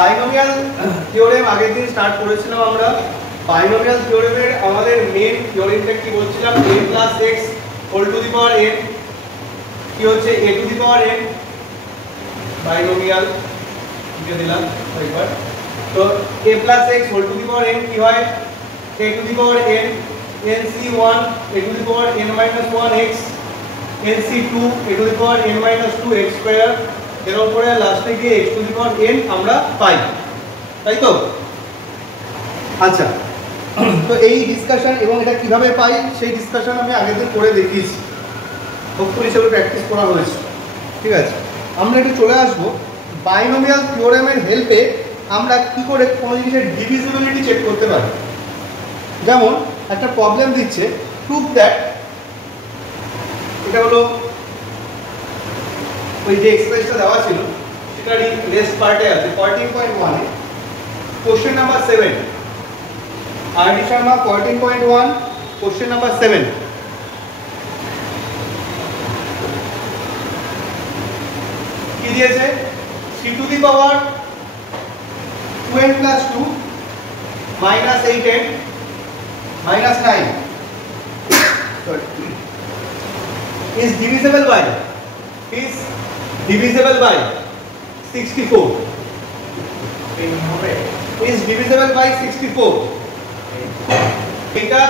Binomial theorem আগের দিন start করেছিলাম আমরা। বাইনোমিয়াল থিওরেমের আমাদের মেন থিওরেমটা কি বলছিলাম, a plus x whole to the power n কি হচ্ছে a to the power n binomial লিখে দিলাম একবার। তো a plus x whole to the power n কি হয় a to the power n nc1 a to the power n minus 1 x nc2 a to the power n minus 2 x square এর উপরে লাস্টে গিয়ে x to the power n আমরা পাই, তাই তো? আচ্ছা, তো এই ডিসকাশন এবং এটা কিভাবে পাই সেই ডিসকাশন আমি আগের দিন করে দেখিয়েছি, হোপফুলি সেগুলো প্র্যাকটিস করা হয়েছে। ঠিক আছে, আমরা একটু চলে আসবো বাইনোমিয়াল থিওরেমের হেল্পে আমরা কি করে কোনো জিনিসের ডিভিজিবিলিটি চেক করতে পারি। যেমন একটা প্রবলেম দিচ্ছে, প্রুভ দ্যাট, এটা হলো ওই যে এক্সপ্রেশনটা দেওয়া ছিল সেটারই রেস্ট পার্টে আছে 14.1 এ question number 7 R D. Sharma 14.1 question number 7 কি দিয়েছে, c to the power 2n plus 2 minus 8n minus 9 sorry is divisible by 64 is divisible by 64 এটা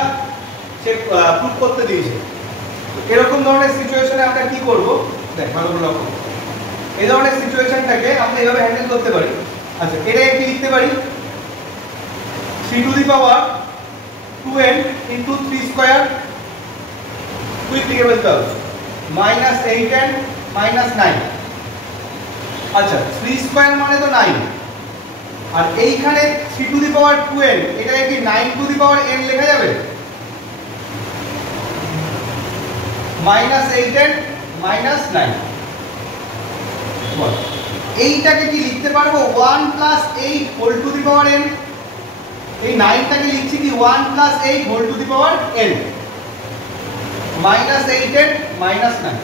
সে প্রুফ করতে দিয়েছে। এরকম ধরনের সিচুয়েশনে আমরা কি করব, দেখ ভালো করে লক্ষ্য, এই ধরনের সিচুয়েশনটাকে আমরা এভাবে হ্যান্ডেল করতে পারি। আচ্ছা, এটাকে কি লিখতে পারি, c to the power 2n into 3 square quick লিখে ফেলতে হবে minus 8n minus 9। আচ্ছা, 3 স্কয়ার মানে তো 9, আর এইখানে 3 টু দি পাওয়ার 2n এটাকে কি 9 টু দি পাওয়ার n লেখা যাবে, minus 8n minus 9। এইটাকে কি লিখতে পারবো 1 plus 8 whole to the power n, এই 9টাকে লিখছি কি 1 plus 8 whole to the power n minus 8n minus 9।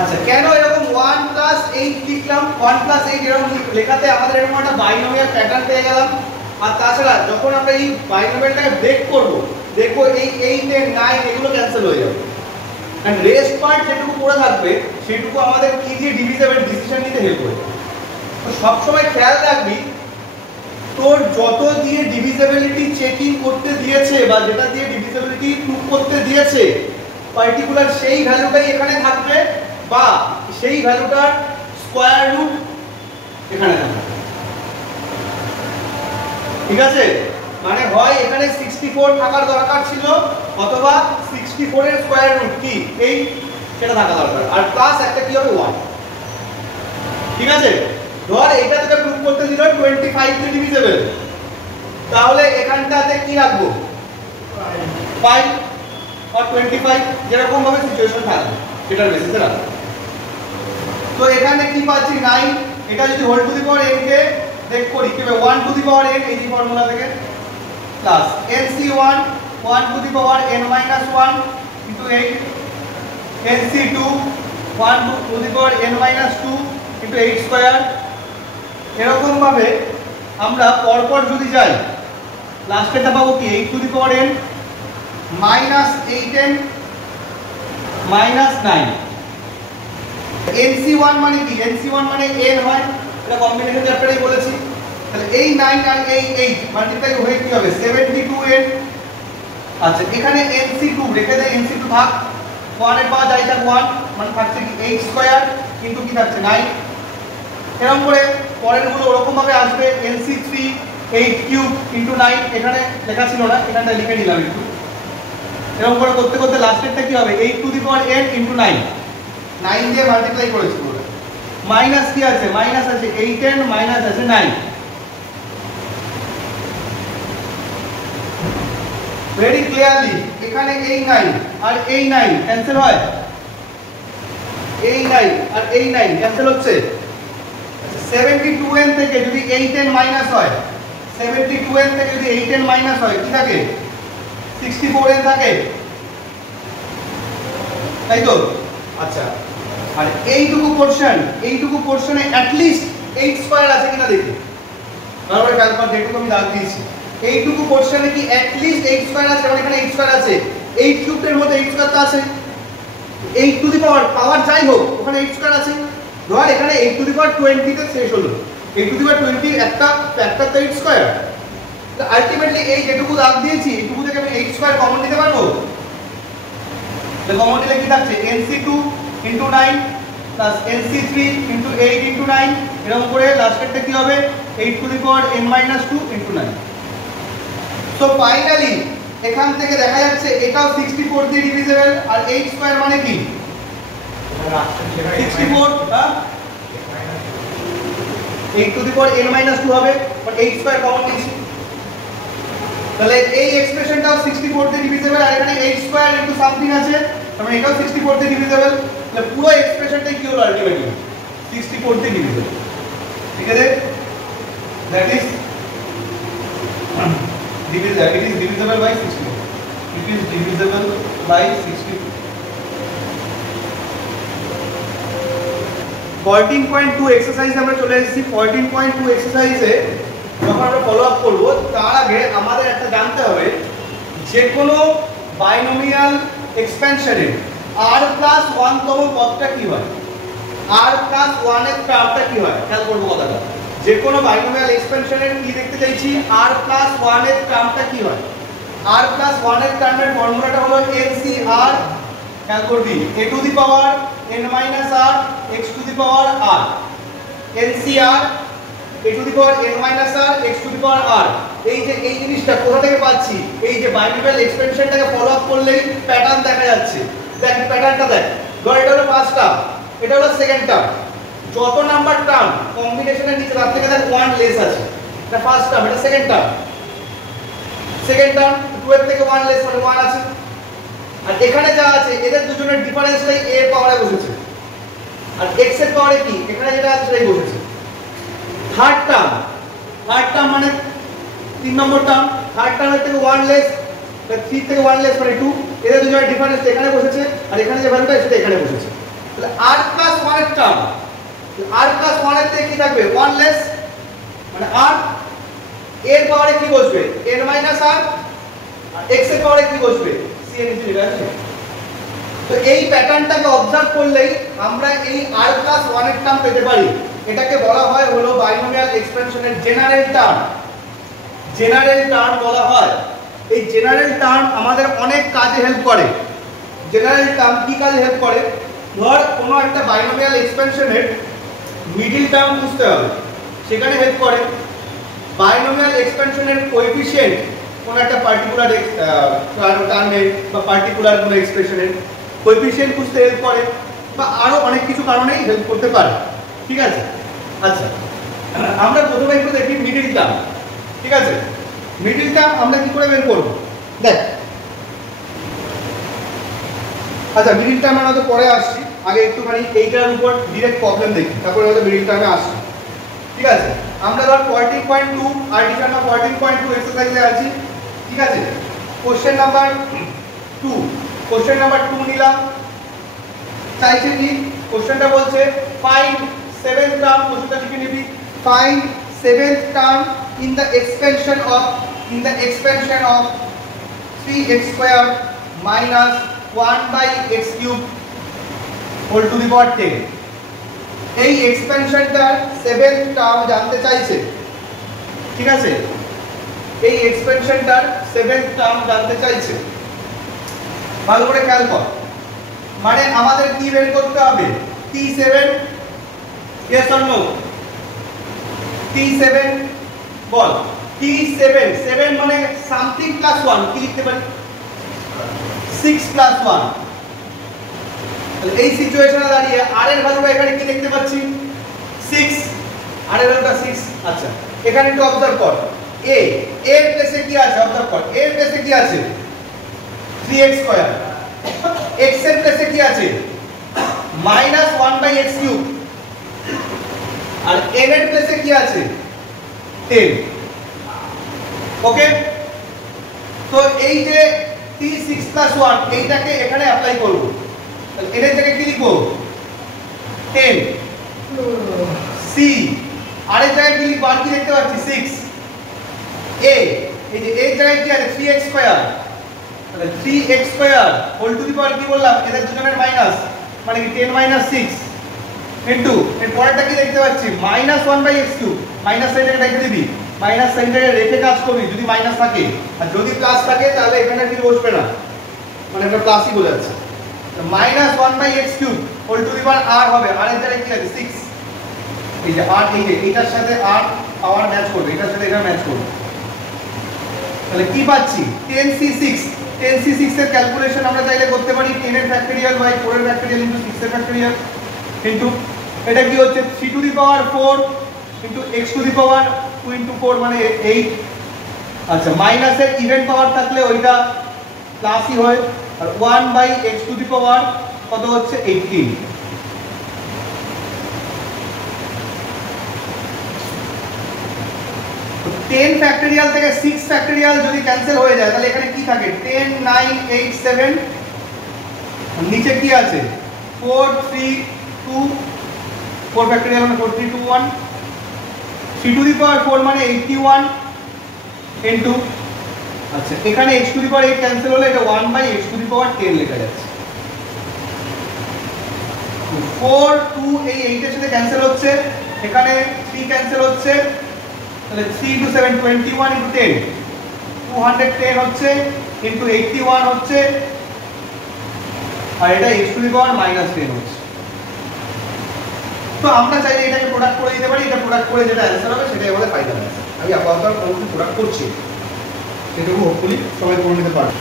আচ্ছা, কেন এরকম 1 plus 8 লিখলাম, 1 plus 8 এরকম লেখাতে আমাদের এরকম একটা বাইনোমিয়াল প্যাটার্ন পেয়ে গেলাম। আর তাছাড়া যখন আমরা এই বাইনোমিয়ালটাকে ব্রেক করব দেখো এই 8 এর 9 এগুলো ক্যান্সেল হয়ে যাবে, এন্ড রেস্ট পার্ট যেটুকু পড়ে থাকবে সেটুকু আমাদের কি দিয়ে ডিভিজিবল ডিসিশন নিতে হেল্প করবে। তো সব সময় খেয়াল রাখবি তোর যত দিয়ে ডিভিজিবিলিটি চেকিং করতে দিয়েছে বা যেটা দিয়ে ডিভিজিবিলিটি প্রুফ করতে দিয়েছে পার্টিকুলার সেই ভ্যালুটাই এখানে থাকবে বা সেই ভ্যালুটার স্কয়ার রুট এখানে থাকবে। ঠিক আছে, মানে হয় এখানে 64 থাকার দরকার ছিল অথবা 64 এর স্কয়ার রুট কি এই সেটা থাকা দরকার, আর প্লাস একটা কি হবে 1। ঠিক আছে, ধর এটা তোকে প্রুফ করতে দিল 25 তে ডিভিজিবল, তাহলে এখানটাতে কি রাখবো 5 আর 25 যেরকম ভাবে সিচুয়েশন থাকবে সেটার বেসিসে রাখবো। তো এখানে কি পাচ্ছি 9, এটা যদি whole to the power n কে ব্রেক করি কি হবে 1 টু দি পাওয়ার n এই ফর্মুলা থেকে plus nc1 1 to the power n minus 1 into 8 nc2 1 to the power n minus 2 into 8 square. এরকম ভাবে আমরা পরপর যদি যাই লাস্টেটা পাবো কি 8 two the power n minus 8n minus 9। nc1 মানে কি, nc1 মানে n হয়, এটা কম্বিনেশন চ্যাপ্টারেই বলেছি। তাহলে এই 9 আর এই 8 মাল্টিপ্লাই হয়ে কি হবে 72n। আচ্ছা, এখানে nc2 রেখে দেয়, nc2 ভাগ 1 এর পাওয়ার যাই থাক 1 মানে থাকছে কি 8 স্কয়ার কিন্তু কি থাকছে 9। এরকম করে পরের গুলো ওরকম ভাবে আসবে nc3 8 কিউব ইনটু 9, এখানে লেখা ছিল না এখানটা লিখে দিলাম একটু। এরকম করে করতে করতে লাস্টেরটা কি হবে 8 two the power n into 9, 9 দিয়ে মাল্টিপ্লাই করেছি পুরো, মাইনাস কি আছে, মাইনাস আছে 8n মাইনাস আছে 9। ভেরি ক্লিয়ারলি এখানে এই 9 আর এই 9 ক্যান্সেল হয়, এই 9 আর এই 9 ক্যান্সেল হচ্ছে। 72n থেকে যদি 8n মাইনাস হয়, 72n থেকে যদি 8n মাইনাস হয় কি থাকে 64n থাকে, তাই তো? আচ্ছা, আর এইটুকু পোরশনে অ্যাট লিস্ট 8 স্কয়ার আছে কিনা দেখি। তারপরে খেয়াল কর যেটুকু আমি দাগ দিয়েছি এইটুকু কোশ্চেনে কি অ্যাটলিস্ট 8 স্কয়ার আছে, মানে এখানে 8 স্কয়ার আছে, 8 কিউবের মধ্যে 8 স্কয়ার তো আছে, 8 টু দি পাওয়ার যাই হোক ওখানে 8 স্কয়ার আছে। ধর এখানে 8 টু দি পাওয়ার 20 তে শেষ হলো, 8 টু দি পাওয়ার 20 একটা ফ্যাক্টর তো 8 স্কয়ার। তো আলটিমেটলি এই যেটুকু দাগ দিয়েছি এইটুকু থেকে আমি 8 স্কয়ার কমন নিতে পারবো। তো কমন নিলে কি থাকছে nc2 * 9 প্লাস nc3 * 8 * 9, এরকম করে লাস্টেরটা কি হবে 8 two the power n - 2 * 9। So finally এখান থেকে দেখা যাচ্ছে এটাও 64 দিয়ে ডিভিজিবল, আর 8 স্কয়ার মানে কি 64, হ্যাঁ 8 টু দি পাওয়ার n - 2 হবে, বাট 8 স্কয়ার কমন নিয়েছি, তাহলে এই এক্সপ্রেশনটাও 64 দিয়ে ডিভিজিবল, আর এখানে 8 স্কয়ার ইনটু সামথিং আছে, তাহলে এটাও 64 দিয়ে ডিভিজিবল, তাহলে পুরো এক্সপ্রেশনটাই কি হলো আলটিমেটলি 64 দিয়ে ডিভিজিবল। ঠিক আছে, that is it is divisible by 64, it is divisible by 64। 14.2 exercise আমরা চলে এসেছি। 14.2 এক্সারসাইজে যখন আমরা ফলো আপ করব তার আগে আমাদের একটা জানতে হবে যে কোনো বাইনোমিয়াল এক্সপেনশনের r+1 তম পদটা কি হয়, r+1 এর টার্মটা কি হয়, খেয়াল করব কথাটা। যে কোনো বাইনোমিয়াল এক্সপেনশনের কি দেখতে চাইছি r+1 এর টার্মটা কি হয়। r+1 এর টার্মের ফর্মুলাটা হলো NCR, খেয়াল করবি a to the power n - r x to the power r, NCR a to the power n - r x to the power r। এই যে এই জিনিসটা কোথা থেকে পাচ্ছি, এই যে বাইনোমিয়াল এক্সপেনশনটাকে ফলো আপ করলেই প্যাটার্ন দেখা যাচ্ছে। দেখ প্যাটার্নটা দেখ, ধর এটা হলো ফার্স্ট টার্ম, এটা হলো সেকেন্ড টার্ম, যত নাম্বার টার্ম কম্বিনেশনের নিচে তার থেকে দেখ 1 লেস আছে, এটা ফার্স্ট টার্ম, এটা সেকেন্ড টার্ম, সেকেন্ড টার্ম 2 এর থেকে 1 লেস মানে 1 আছে, আর এখানে যা আছে এদের দুজনের ডিফারেন্সটাই a এর পাওয়ারে বসেছে, আর x এর পাওয়ারে কি এখানে যেটা আছে সেটাই বসেছে। থার্ড টার্ম মানে 3 নম্বর টার্ম, থার্ড টার্মের থেকে 1 লেস, 3 থেকে 1 লেস মানে 2, এদের দুজনের ডিফারেন্স এখানে বসেছে, আর এখানে যে ভ্যালুটা সেটা এখানে বসেছে। তাহলে r+1 এর টার্ম, r+1 এর থেকে কি থাকবে 1 লেস মানে r, এর পাওয়ারে কি বসবে n - r, আর x এর পাওয়ারে কি বসবে c এর নিচে লেখা আছে। তো এই প্যাটার্নটাকে অবজার্ভ করলেই আমরা এই r+1 এর টার্ম পেতে পারি। এটাকে বলা হয় হলো বাইনোমিয়াল এক্সপেনশনের জেনারেল টার্ম, জেনারেল টার্ম বলা হয়। এই জেনারেল টার্ম আমাদের অনেক কাজে হেল্প করে। জেনারেল টার্ম কি কাজে হেল্প করে, ধর কোনো একটা বাইনোমিয়াল এক্সপেনশনের মিডল টার্ম বুঝতে হবে, সেখানে হেল্প করে। বাইনোমিয়াল এক্সপেনশনের কোএফিসিয়েন্ট কোন একটা পার্টিকুলার টার্মে বা পার্টিকুলার কোনো এক্সপ্রেশনের কোএফিসিয়েন্ট বুঝতে হেল্প করে, বা আরো অনেক কিছু কারণেই হেল্প করতে পারে। ঠিক আছে, আচ্ছা আমরা প্রথমে একটু দেখি মিডল টার্ম। ঠিক আছে, মিডল টার্ম আমরা কি করে বের করব, দেখ আচ্ছা মিডল টার্ম আমরা তো পরে আসছি, আগে একটুখানি এইটার উপর ডাইরেক্ট প্রবলেম দেখি, তারপরে আমরা মিডল টার্মে আসছি। ঠিক আছে, আমরা ধর 14.2 আর্টিকেল 14.2 এক্সারসাইজে আছি। ঠিক আছে, কোশ্চেন নাম্বার 2, কোশ্চেন নাম্বার 2 নিলাম। চাইছে কি কোশ্চেনটা বলছে ফাইন্ড 7th টার্ম, কোশ্চেনটা লিখে নিবি, find 7th term in the expansion of 3x square minus 1/x cube whole to the power 10। এই এক্সপেনশনটার 7th টার্ম জানতে চাইছে। ঠিক আছে, এই এক্সপেনশনটার 7th টার্ম জানতে চাইছে। ভালো করে খেয়াল কর, মানে আমাদের কি বের করতে হবে t7, yes or no, t7 ball, t7 7 মানে সামথিং প্লাস 1, কি লিখতে পারি 6 প্লাস 1। তাহলে এই সিচুয়েশনে দাঁড়িয়ে r এর ভ্যালুটা এখানে কি দেখতে পাচ্ছি 6, r এর ভ্যালুটা 6। আচ্ছা এখানে একটু অবজার্ভ কর, a এর প্লেসে কি আছে, অবজার্ভ কর a এর প্লেসে কি আছে 3x স্কয়ার, x এর প্লেসে কি আছে -1/x কিউব, আর n এর প্লেসে কি আছে 10। ওকে, তো এই যে t6 + 1 এইটাকে এখানে অ্যাপ্লাই করব, তাহলে n এর জায়গায় কি লিখব 10, c আর এর জায়গায় কি লিখব? আর কি দেখতে পাচ্ছি 6 a, এই যে এর জায়গায় কি আছে 3x স্কয়ার, তাহলে 3x square whole to the power কি বললাম এদের দুজনের মাইনাস, মানে কি 10 মাইনাস 6 ইনটু এর পরেরটা কি দেখতে পাচ্ছি -1/x3, মাইনাস সাইনটাকে রেখে দিবি, মাইনাস সাইনটাকে রেখে কাজ করবি যদি মাইনাস থাকে, আর যদি প্লাস থাকে তাহলে এখানে কি বসবে না, মানে এটা প্লাসই বোঝাচ্ছে। -1/x3 whole to the power r হবে, আর এর জায়গায় কি আছে 6, এই যে r, এই যে এটার সাথে r পাওয়ার ম্যাচ করবে, এটার সাথে এটা ম্যাচ করবে, তাহলে কি পাচ্ছি 10c6, 10c6 এর ক্যালকুলেশন আমরা চাইলে করতে পারি 10 এর ফ্যাক্টরিয়াল বাই 4 এর ফ্যাক্টরিয়াল ইনটু 6 এর ফ্যাক্টরিয়াল ইনটু এটা কি হচ্ছে 3 to the power 4 into x to the power 2 into 4 মানে 8। আচ্ছা মাইনাসের ইভেন পাওয়ার থাকলে ওইটা প্লাসই হয়, আর 1/x টু দি পাওয়ার কত হচ্ছে 18। তো 10 ফ্যাক্টরিয়াল থেকে 6 ফ্যাক্টরিয়াল যদি ক্যান্সেল হয়ে যায় তাহলে এখানে কি থাকে 10 9 8 7, নিচে কি আছে 4 3 2, 4 ফ্যাক্টরিয়াল মানে 4 3 2 1, 3 টু দি পাওয়ার 4 মানে 81 ইনটু, আচ্ছা এখানে x to the power 8 cancel হলে এটা 1/x টু দি পাওয়ার 10 লেখা যাচ্ছে। 4 2 এই 8 এর সাথে ক্যান্সেল হচ্ছে, এখানে 3 ক্যান্সেল হচ্ছে, তাহলে 3 into 7 21 into 10 210 হচ্ছে ইনটু 81 হচ্ছে, আর এটা x টু দি পাওয়ার -10 হচ্ছে। তো আমরা চাইলে এটাকে প্রোডাক্ট করে দিতে পারি, এটা প্রোডাক্ট করে যেটা অ্যানসার হবে সেটাই আমাদের ফাইনাল অ্যানসার। আমি আপাতত কোনো প্রোডাক্ট করছি, সেটুকু হোপফুলি সবাই করে নিতে পারবে।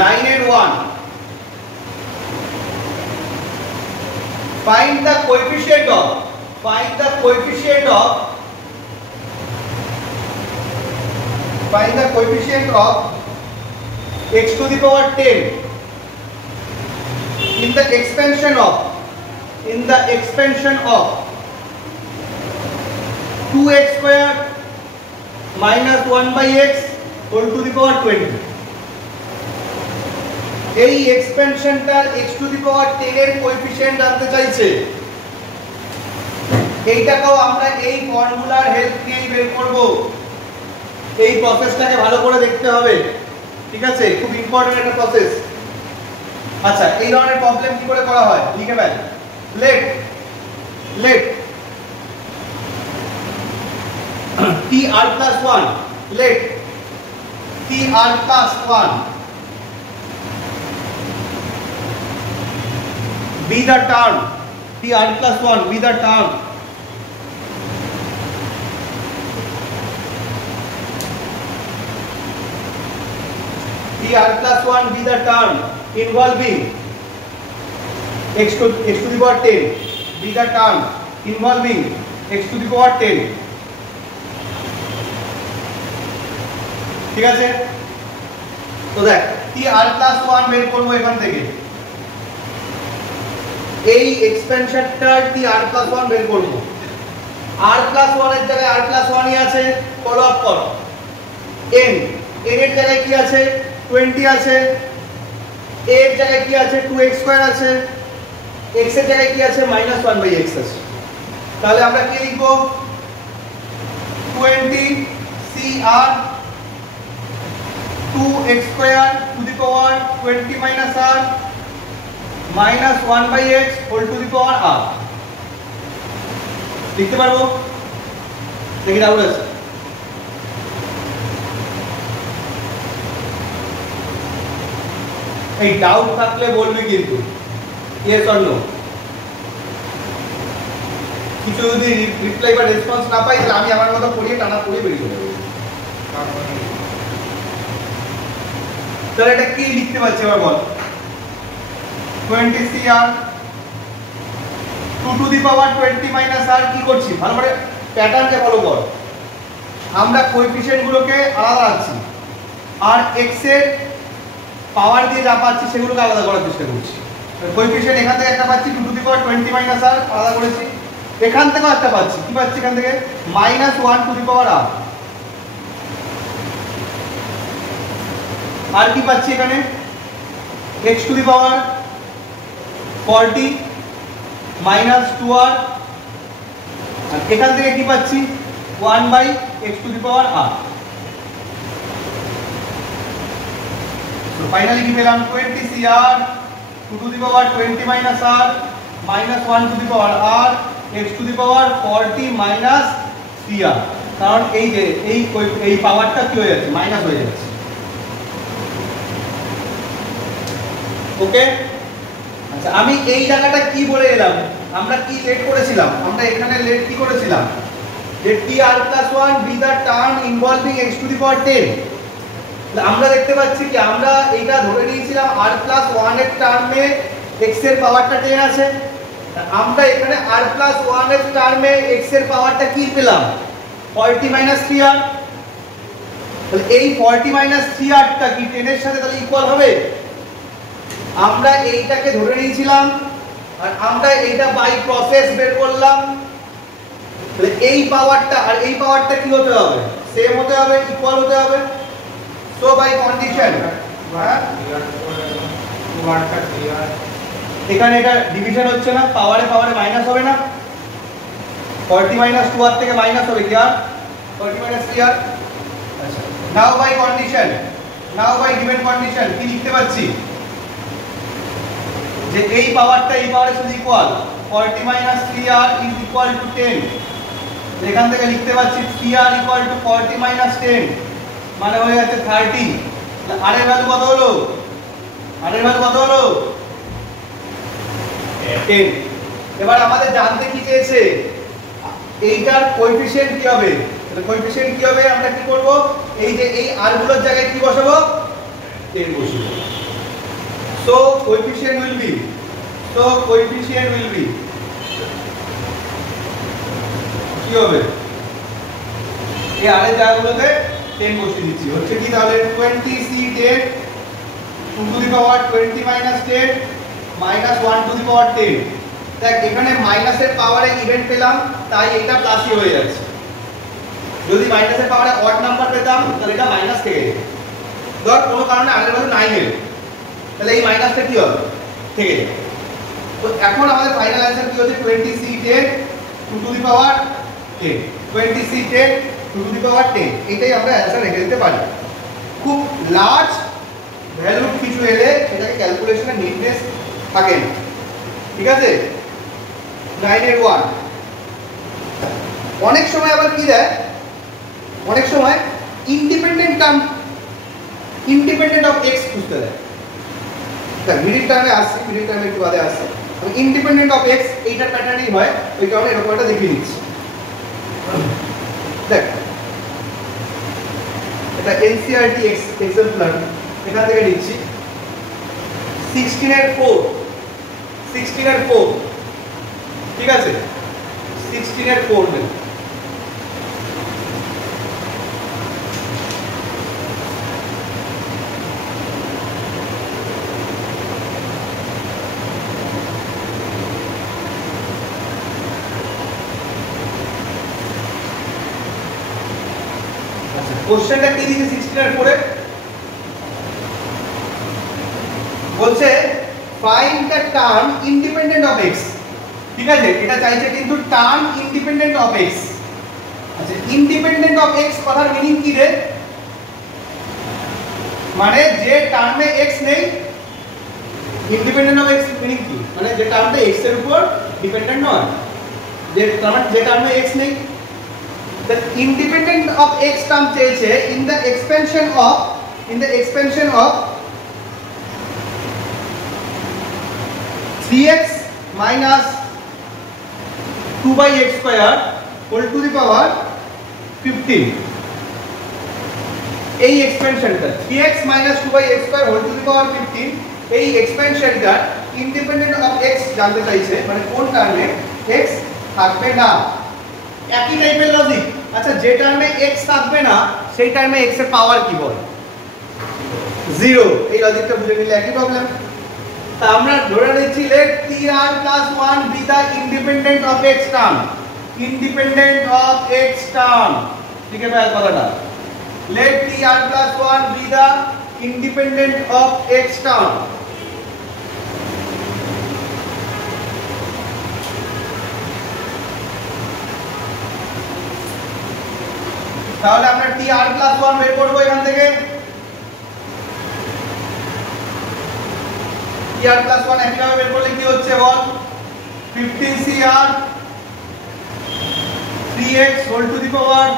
9 এর 1, find the coefficient of x to the power 10 in the expansion of 2x square minus 1/x whole to the power 20। এই এক্সপেনশনটার x to the power 10 এর কোএফিসিয়েন্ট জানতে চাইছে, এইটাকেও আমরা এই ফর্মুলার হেল্প নিয়ে বের করব। এই প্রসেসটাকে ভালো করে দেখতে হবে, ঠিক আছে, খুব ইম্পর্টেন্ট একটা প্রসেস। আচ্ছা এই ধরনের প্রবলেম কি করে করা হয় লিখে fail. let tr plus 1 let tr plus 1 be the term, tr plus 1 be the term tr plus 1 be the term involving x to the power 10 be the term involving x to the power 10, ঠিক আছে। তো দেখ tr plus 1 বের করব এখান থেকে, এই এক্সপেনশনটার tr plus 1 বের করব, r plus 1 এর জায়গায় r plus 1 ই আছে, ফলো আপ কর। n এর জায়গায় কি আছে 20 আছে, a এর জায়গায় কি আছে 2x স্কয়ার আছে, x এর জায়গায় কি আছে -1/x আছে। তাহলে আমরা কি লিখব 20 cr 2x square to the power 20 minus r minus 1/x whole to the power r লিখতে পারবো? দেখি ডাউট আছে? এই ডাউট থাকলে বলবি কিন্তু, ইয়েস অর নো। কিছু যদি রিপ্লাই বা রেসপন্স না পাই তাহলে আমি আমার মতো পড়িয়ে টানা পড়িয়ে বেরিয়ে চলে যাবো। তাহলে এটা কি লিখতে পারছি এবার বল। 20 cr 2 to the power 20 minus r কি করছি ভালো করে প্যাটার্নকে ফলো কর। আমরা কোএফিসিয়েন্ট গুলোকে আলাদা রাখছি, আর x এর পাওয়ার দিয়ে যা পাচ্ছি সেগুলোকে আলাদা করার চেষ্টা করছি। কোএফিসিয়েন্ট এখান থেকে একটা পাচ্ছি 2 to the power 20 minus r আলাদা করেছি, এখান থেকেও একটা পাচ্ছি, কি পাচ্ছি এখান থেকে -1 টু দি পাওয়ার r, আর কি পাচ্ছি এখানে x to the power 40 -2r আর এখান থেকে কি পাচ্ছি 1/x two the power r। তো ফাইনালি কি পেলাম 20cr 2 to the power 20 minus r minus 1 to the power r x to the power 40 minus cr। কারণ এই যে এই পাওয়ারটা কি হয়ে যাচ্ছে মাইনাস হয়ে যাচ্ছে। ওকে, আচ্ছা আমি এই জায়গাটা কি বলে এলাম, আমরা কি লেট করেছিলাম, আমরা এখানে লেট কি করেছিলাম, late t r plus 1 be the term involving x to the power 10। আমরা দেখতে পাচ্ছি কি আমরা এইটা ধরে নিয়েছিলাম r plus 1 এর টার্মে x এর পাওয়ারটা 10 আছে, আমরা এখানে r plus 1 এর টার্মে x এর পাওয়ারটা কি পেলাম 40 minus 3r। তাহলে এই 40 minus 3r টা কি 10 এর সাথে তাহলে ইকুয়াল হবে। আমরা এইটাকে ধরে নিয়েছিলাম আর আমরা এইটা বাই প্রসেস বের করলাম, তাহলে এই পাওয়ারটা আর এই পাওয়ারটা কি হতে হবে সেম হতে হবে, ইকুয়াল হতে হবে। সো বাই কন্ডিশন এখানে এটা ডিভিশন হচ্ছে না, পাওয়ারে পাওয়ারে মাইনাস হবে না, 40 minus 2r থেকে মাইনাস হবে কি আর 40 minus 3r। আচ্ছা now by condition, now by given condition কি লিখতে পাচ্ছি যে এই পাওয়ারটা এই পাওয়ারের সাথে equal 40 minus 3r is equal to 10। এখান থেকে লিখতে পাচ্ছি 3r equal to 40 minus 10 মানে হয়ে যাচ্ছে 30। আর এর ভ্যালু কত হলো, আর এর ভ্যালু কত হলো 10। এবার আমাদের জানতে কি চেয়েছে এইটার কোএফিশিয়েন্ট কি হবে, তাহলে কোএফিশিয়েন্ট কি হবে আমরা কি করব এই যে এই r গুলোর জায়গায় কি বসাবো 10 বসাবো। So coefficient will be, so coefficient will be কি হবে এই r এর জায়গাগুলোতে 10 বসিয়ে দিচ্ছি, হচ্ছে কি তাহলে 20c10 2 to the power 20 minus 10 minus 1 to the power 10। দেখ এখানে মাইনাসের পাওয়ারে ইভেন্ট পেলাম তাই এটা প্লাসই হয়ে যাচ্ছে, যদি মাইনাসের পাওয়ারে অড নাম্বার পেতাম তাহলে এটা মাইনাস থেকে যেত। ধর কোনো কারণে আগের ভ্যালু 9 এর তাহলে এই মাইনাসটা কি হবে থেকে যাবে। তো এখন আমাদের ফাইনাল অ্যানসার কি হচ্ছে 20c10 2 to the power 10 20c10 2 to the power 10। এটাই আমরা অ্যানসার রেখে দিতে পারি। খুব লার্জ ভ্যালু কিছু এলে সেটাকে ক্যালকুলেশনে নিডনেস থাকে না, ঠিক আছে 9 এর 1। অনেক সময় আবার কি দেয়, অনেক সময় independent term independent of x খুঁজতে দেয়। দেখ মিডিল টার্মে আসছে, মিডিল টার্মে একটু বাদে আসছে, ইন্ডিপেন্ডেন্ট অফ x এইটার প্যাটার্নই হয়, ওই কারণে এরকম একটা দেখিয়ে দিচ্ছি। দেখ এটা NCERT এক্সাম্পলার এখান থেকে নিচ্ছি 16 এর 4 16 এর 4 ঠিক আছে 16 এর 4 নেই। কোশ্চেনটা কি দিয়েছে 16 এর 4 এ বলছে find the term independent of x। ঠিক আছে এটা চাইছে কিন্তু টার্ম ইন্ডিপেন্ডেন্ট অফ x। আচ্ছা ইন্ডিপেন্ডেন্ট অফ x কথার মিনিং কি রে, মানে যে টার্মে x নেই। ইন্ডিপেন্ডেন্ট অফ x মিনিং কি, মানে যে টার্মটা x এর উপর ডিপেন্ডেন্ট নয়, যে টার্মে x নেই। The independent of x term চেয়েছে in the expansion of 3x minus 2/x square whole to the power 15। এই এক্সপেনশনটা 3x minus 2/x square whole to the power 15 এই এক্সপেনশনটা ইন্ডিপেন্ডেন্ট অফ x জানতে চাইছে, মানে কোন টার্মে x থাকবে না। একই টাইপের লজিক। আচ্ছা যে টার্মে x থাকবে না সেই টার্মে x এর পাওয়ার কি বল 0। এই লজিকটা বুঝে নিলে একই প্রবলেম। তা আমরা ধরে নিচ্ছি let tr plus 1 be the independent of x term, independent of x term। ঠিক আছে ভাই কথাটা, let tr plus 1 be the independent of x term। তাহলে আমরা tr প্লাস 1 বের করব এখান থেকে। tr প্লাস 1 একইভাবে বের করলে কি হচ্ছে বল, 15cr 3x whole to the power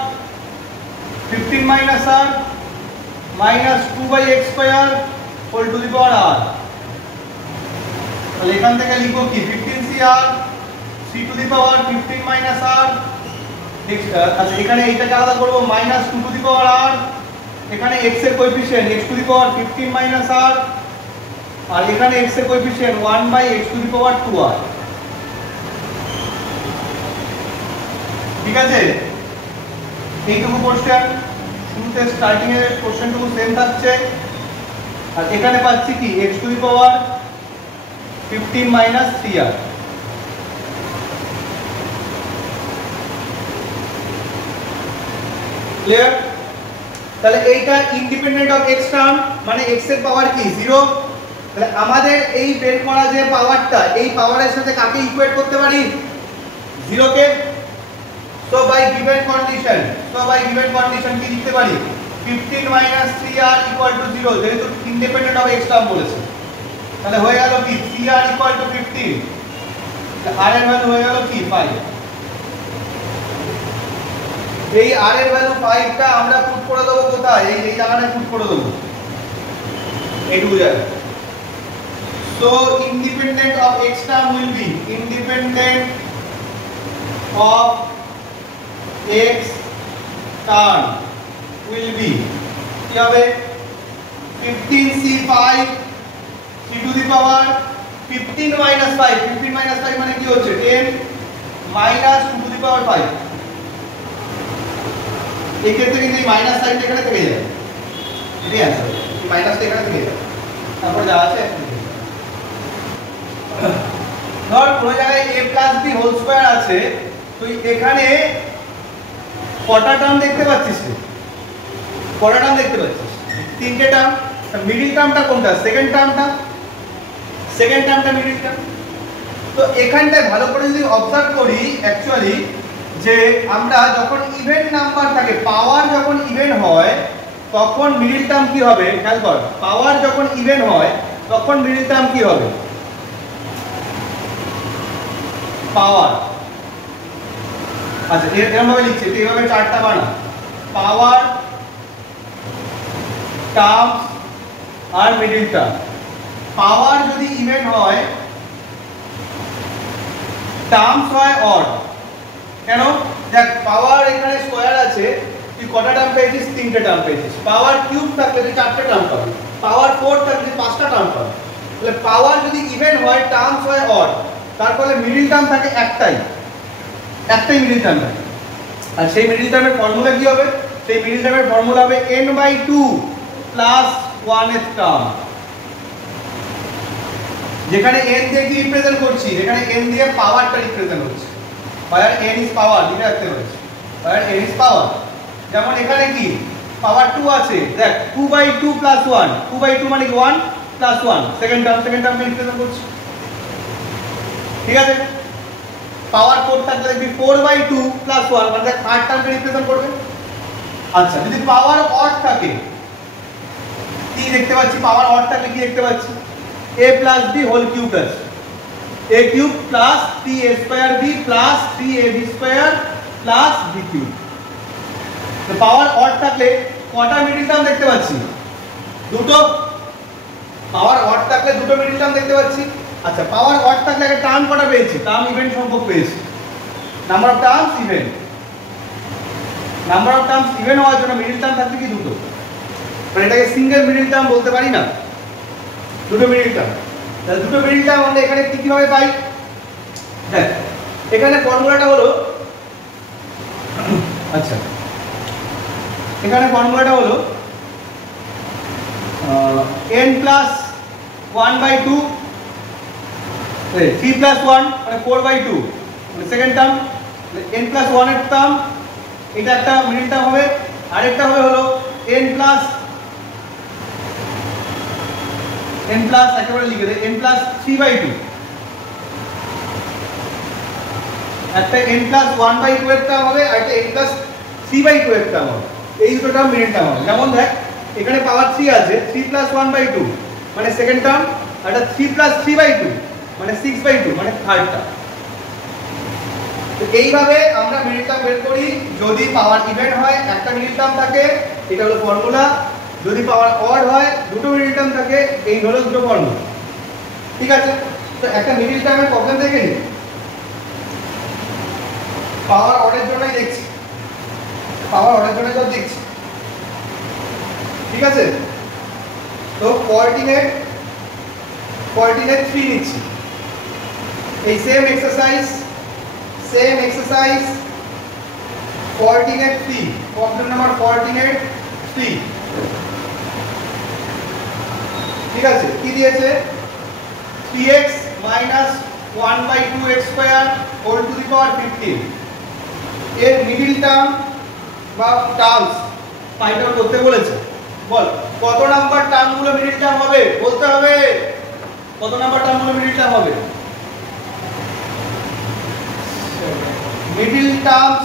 15 minus r minus 2/x square whole to the power r। তাহলে এখান থেকে লিখব কি 15cr 3 to the power 15 minus r। আচ্ছা এখানে এইটাকে আলাদা করব minus 2 to the power r, এখানে x এর coefficient x to the power 15 minus r, আর এখানে x এর coefficient 1/x two the power 2r। ঠিক আছে, এইটুকু কোশ্চেন শুরুতে স্টার্টিং এর কোশ্চেনটুকু সেম থাকছে। আর এখানে পাচ্ছি কি x to the power 15 minus 3r। Clear? তাহলে এইটা ইন্ডিপেন্ডেন্ট অফ x টার্ম, মানে x এর পাওয়ার কি 0। তাহলে আমাদের এই বের করা যে পাওয়ারটা, এই পাওয়ারের সাথে কাকে ইকুয়েট করতে পারি, 0 কে। So by given condition কি লিখতে পারি, 15 minus 3r equal to 0, যেহেতু ইন্ডিপেন্ডেন্ট অফ x টার্ম বলেছে। তাহলে হয়ে গেল কি 3r equal to 15, r এর ভ্যালু হয়ে গেল কি 5। এই r এর ভ্যালু 5 টা আমরা পুট করে দেব কোথায়, এই জায়গাটায় পুট করে দেব, এইটুকু জায়গা। So independent of x term will be independent of x term will be কি হবে 15c5 3 to the power 15 minus 5, 15 minus 5 মানে কি হচ্ছে 10 minus 2 to the power 5। এই ক্ষেত্রে কিন্তু এই মাইনাস সাইনটা এখানে থেকে যাবে, এটাই অ্যানসার, মাইনাসটা এখানে থেকে যাবে। তারপর যা আছে ধর কোন জায়গায় a plus b whole square আছে, তো এখানে কটা টার্ম দেখতে পাচ্ছিস, কটা টার্ম দেখতে পাচ্ছিস, তিনটে টার্ম। মিডল টার্মটা কোনটা, সেকেন্ড টার্মটা মিডল টার্ম। তো এখানটায় ভালো করে যদি অবজার্ভ করি অ্যাকচুয়ালি যে আমরা যখন ইভেন নাম্বার থাকে, পাওয়ার যখন ইভেন হয় তখন মিডল টার্ম কি হবে, খেয়াল কর, পাওয়ার যখন ইভেন হয় তখন মিডল টার্ম কি হবে, পাওয়ার। আচ্ছা এরকম ভাবে লিখছি, এইভাবে চারটা বানা, পাওয়ার টার্মস আর মিডল টার্ম। পাওয়ার যদি ইভেন হয়, টার্মস হয় অড। কেন, দেখ পাওয়ার এখানে স্কয়ার আছে, তুই কটা টার্ম পেয়েছিস, তিনটে টার্ম পেয়েছিস। পাওয়ার কিউব থাকলে তুই চারটে টার্ম পাবি, পাওয়ার 4 থাকলে পাঁচটা টার্ম পাবি। তাহলে পাওয়ার যদি ইভেন হয়, টার্মস হয় অড, তার ফলে মিডল টার্ম থাকে একটাই মিডল টার্ম থাকে। আর সেই মিডল টার্মের ফর্মুলা কি হবে, সেই মিডল টার্মের ফর্মুলা হবে n/2 প্লাস 1th টার্ম। যেখানে n দিয়ে কি রিপ্রেজেন্ট করছি, এখানে n দিয়ে পাওয়ারটা রিপ্রেজেন্ট হচ্ছে, where n is power, দিকে রাখতে পারছি, where n is power। যেমন এখানে কি পাওয়ার 2 আছে, দেখ 2/2 প্লাস 1, 2/2 মানে 1 প্লাস 1, সেকেন্ড টার্মকে রিপ্রেজেন্ট করছি। ঠিক আছে, পাওয়ার 4 থাকলে দেখবি 4/2 প্লাস 1 মানে থার্ড টার্মকে রিপ্রেজেন্ট করবে। আচ্ছা যদি পাওয়ার অড থাকে কি দেখতে পাচ্ছি, পাওয়ার অড থাকলে কি দেখতে পাচ্ছি, a plus b whole cube আছে, a cube plus 3a square b plus 3ab square plus b cube. তো পাওয়ার অড থাকলে কটা মিডল টার্ম দেখতে পাচ্ছি, দুটো। পাওয়ার অড থাকলে দুটো মিডল টার্ম দেখতে পাচ্ছি। আচ্ছা পাওয়ার অড থাকলে একটা টার্ম কটা পেয়েছি, টার্ম ইভেন্ট সংখ্যক পেয়েছি, number of terms event. Number of terms event হওয়ার জন্য মিডল টার্ম থাকছে কি দুটো, মানে এটাকে সিঙ্গেল মিডল টার্ম বলতে পারি না, দুটো মিডল টার্ম। তাহলে দুটো মিডল টার্ম আমরা এখানে কি কিভাবে পাই, দেখ এখানে ফর্মুলাটা হলো, আচ্ছা এখানে ফর্মুলাটা হলো n প্লাস 1/2 3 প্লাস 1 মানে 4/2 মানে সেকেন্ড টার্ম, n প্লাস 1 এর টার্ম, এটা একটা মিডল টার্ম হবে। আরেকটা হবে হলো n প্লাস একেবারে লিখে দে, n প্লাস 3/2, একটা n প্লাস 1/2 এর টার্ম হবে, আর একটা n প্লাস 3/2 এর টার্ম হবে। এই দুটো টার্ম মিডিল টার্ম হবে। যেমন দেখ এখানে পাওয়ার 3 আছে, 3 প্লাস 1/2 মানে সেকেন্ড টার্ম, আর এটা 3 প্লাস 3/2 মানে 6/2 মানে থার্ড টার্ম। তো এইভাবে আমরা মিডিল টার্ম বের করি। যদি পাওয়ার ইভেন হয় একটা মিডিল টার্ম থাকে, এটা হলো ফর্মুলা। যদি পাওয়ার অড হয় দুটো মিডিল টার্ম থাকে, এই হলো দুটো ফর্মুলা। ঠিক আছে, তো একটা মিডিল টার্মের প্রবলেম দেখে নিই। পাওয়ার অডের জন্যই দেখছি, পাওয়ার অডের জন্য সব দেখছি। ঠিক আছে, তো কোঅর্ডিনেট 3 নিচ্ছি। এই same exercise coordinate 3, problem number coordinate 3। ঠিক আছে, কি দিয়েছে? 3x minus 1/2x square whole to the power 15 এর মিডিল টার্ম বা টার্মস ফাইন্ড আউট করতে বলেছে। বল কত নাম্বার টার্মগুলো মিডিল টার্ম হবে, বলতে হবে কত নাম্বার টার্মগুলো মিডিল টার্ম হবে। মিডিল টার্মস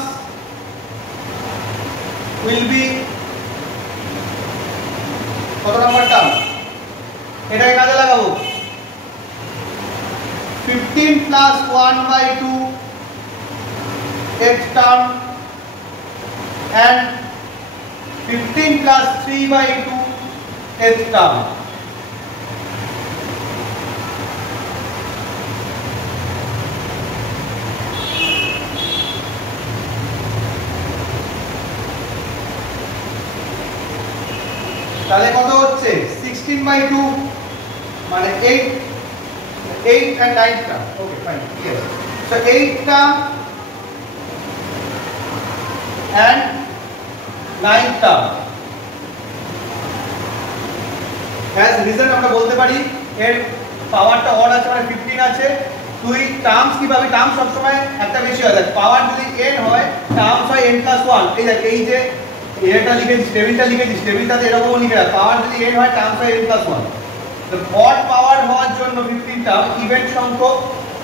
will be কত নাম্বার টার্ম, এটাকে কাজে লাগাবো। 15 plus 1/2 x term and 15 plus 3/2 x term। তাহলে কত হচ্ছে? 16/2 মানে 8 and 9 term। Okay, fine. Yes. So 8 term and 9 term. As reason আমরা বলতে পারি এর পাওয়ারটা অড আছে মানে 15 আছে। তুই টার্মস কি পাবি? টার্মস সব সময় একটা বেশি হয়। পাওয়ার যদি n হয়, টার্মস হয় n + 1। এই দেখ এই যে এটা লিখেছি, টেবিলটা লিখেছি, টেবিলটাতে এরকমও লিখে রাখ। পাওয়ার যদি n হয়, টার্মস হয় n + 1। তো অড পাওয়ার হওয়ার জন্য 15 টার্ম, ইভেন সংখ্যক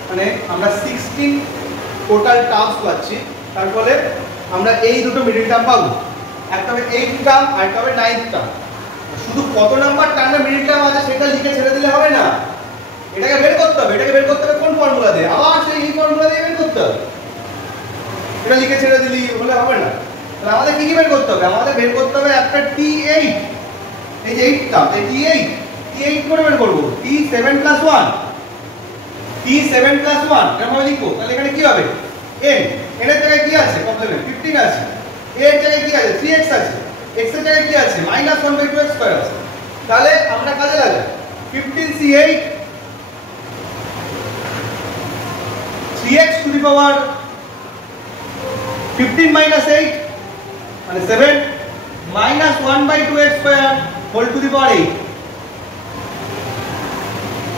মানে আমরা 16 টোটাল টার্মস পাচ্ছি। তার ফলে আমরা এই দুটো মিডল টার্ম পাবো, একটা হবে 8 টার্ম আর একটা হবে 9 টার্ম। শুধু কত নাম্বার টার্মে মিডল টার্ম আছে সেটা লিখে ছেড়ে দিলে হবে না, এটাকে বের করতে হবে। এটাকে বের করতে হবে কোন ফর্মুলা দিয়ে? আবার সেই এই ফর্মুলা দিয়ে বের করতে হবে। এটা লিখে ছেড়ে দিলি হলে হবে না। তাহলে আমাদের কি কি বের করতে হবে? আমাদের বের করতে হবে একটা T8, এই যে 8 টার্ম, এই T8 করে বের করব। T7 + 1, T7 + 1 এরকম লিখবো। তাহলে এখানে কি হবে? n এর জায়গায় কি আছে? প্রবলেমে 15 আছে। a এর জায়গায় কি আছে? 3x আছে। x এর জায়গায় কি আছে? -1/2x স্কয়ার আছে। তাহলে আমরা কাজে লাগাই 15c8 3x to the power 15 - 8 মানে 7 -1/2x square whole to the power 8।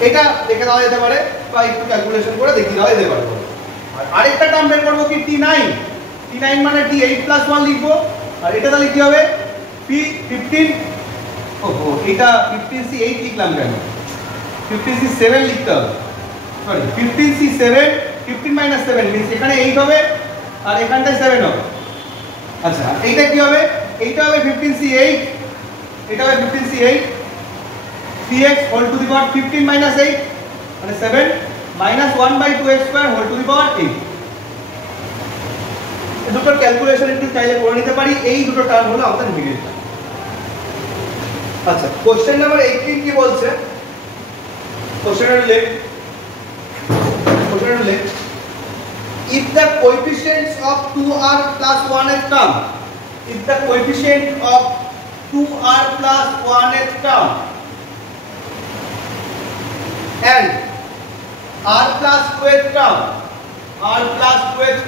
এটা দেখে দেওয়া যেতে পারে বা একটু ক্যালকুলেশন করে দেখে দেওয়া যেতে পারে। আর আরেকটা টার্ম বের করব কি? T9 মানে T8 + 1 লিখবো। আর এটা তাহলে কি হবে? P15, ওহো এটা 15c8 লিখলাম কেন? 15c7 লিখতে হবে। সরি 15c7, 15 - 7 মিন্স এখানে 8 হবে আর এখানটায় 7 হবে। আচ্ছা এইটা কি হবে? এইটা হবে 15c8, এটা হবে 15c8 3x whole to the power 15 - 8 মানে 7 -1/2x square whole to the power 8। এই দুটোর ক্যালকুলেশন একটু চাইলে করে নিতে পারি। এই দুটো টার্ম হলো আমাদের মিডল টার্ম। আচ্ছা কোশ্চেন নাম্বার 18 কি বলছে? কোশ্চেনের লেখ if the coefficients of 2r plus 1th term, if the coefficient of 2r plus 1th term and r plus 2th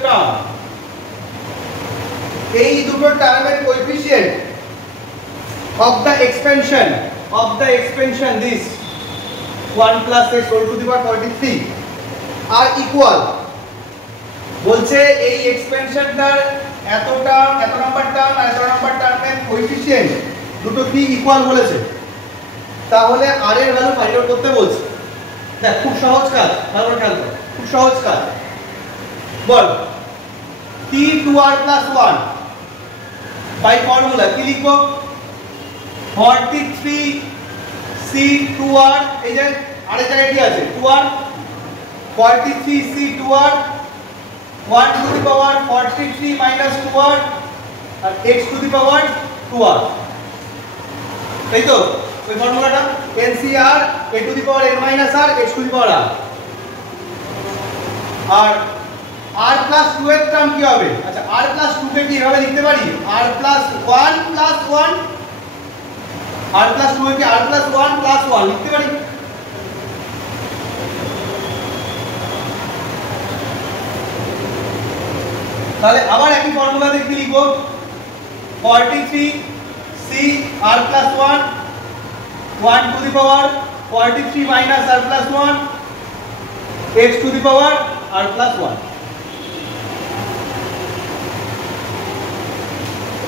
term এই দুটো টার্মের coefficient of the expansion this 1 plus x whole to the power 43 are equal। বলছে এই এক্সপেনশনটার এত number term আর এত number টার্মের coefficient দুটো কি ইকুয়াল বলেছে। তাহলে r এর ভ্যালু ফাইন্ড আউট করতে বলছে। দেখ খুব সহজ কাজ, ভালো করে খেয়াল কর, খুব সহজ কাজ। বল t 2r plus 1 by formula কি লিখবো 43c2r এই যে আরেক জায়গায় কি আছে 2r 43c2r 1 to the power 43 minus 2r R x to the power 2r তাই তো ওই ফর্মুলাটা NCR a to the power n minus r x to the power r R r plus 2 এর টার্ম কি হবে আচ্ছা r plus 2 কে কি এভাবে লিখতে পারি r plus 1 plus 1 r plus 2 কে r plus 1 plus 1 লিখতে পারি তাহলে আবার একই ফর্মুলা দিয়ে কি লিখব 43c r plus 1 1 to the power 43 minus r plus 1 x to the power r plus 1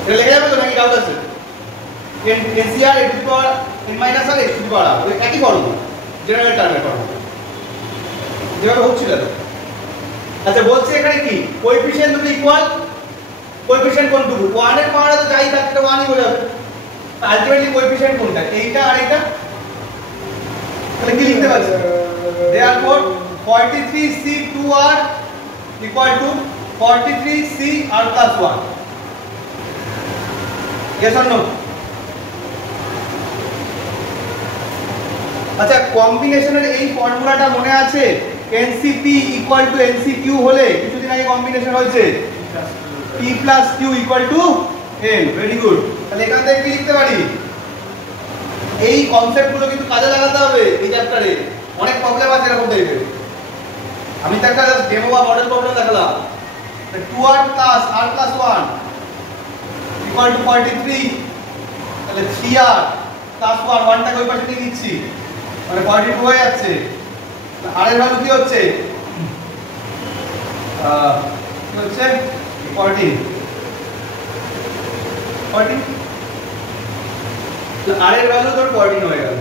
এটা লেখা যাবে তো নাকি ডাউট আছে NCR a to the power n minus r x to the power r ওই একই ফর্মুলা জেনারেল টার্মের formula যেভাবে হচ্ছিল আচ্ছা বলছে এখানে কি কোএফিশিয়েন্ট দুটো ইকুয়াল কোএফিশিয়েন্ট কোনটুকু 1 এর পাওয়ারে তো যাই থাকতে 1 ই হয়ে যাবে আলটিমেটলি কোএফিশিয়েন্ট কোনটা এইটা আর এটা তাহলে কি লিখতে পারছি therefore 43c2r equal to 43cr plus 1 yes or no আচ্ছা কম্বিনেশনের এই ফর্মুলাটা মনে আছে NCP equal to NCQ হলে কিছুদিন আগে কম্বিনেশন হয়েছে P plus Q equal to N very good তাহলে এখান থেকে কি লিখতে পারি এই কনসেপ্টগুলো কিন্তু কাজে লাগাতে হবে এই চ্যাপ্টারে অনেক প্রবলেম আছে এরকম টাইপের আমি তো একটা ডেমো বা মডেল প্রবলেম দেখালাম 2r plus r plus 1 equal to 43 তাহলে 3r plus 1 1টাকে ওই পাশে নিয়ে দিচ্ছি মানে 42 হয়ে যাচ্ছে আর এর ভ্যালু কি হচ্ছে 14 আর এর ভ্যালু তোর 14 হয়ে গেল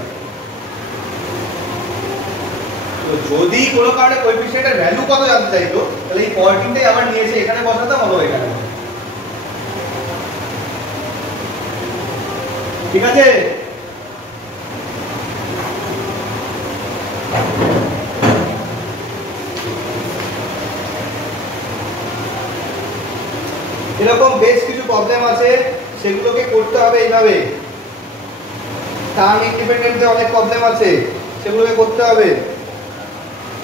তো যদি কোনো কারণে কোএফিশিয়েন্টের ভ্যালু কত জানতে চাইতো তাহলে এই 14 টাই আবার নিয়েছে এখানে বসাতাম অথবা এখানে ঠিক আছে এরকম বেশ কিছু প্রবলেম আছে সেগুলোকে করতে হবে এইভাবে টার্ম ইন্ডিপেন্ডেন্টে অনেক প্রবলেম আছে সেগুলোকে করতে হবে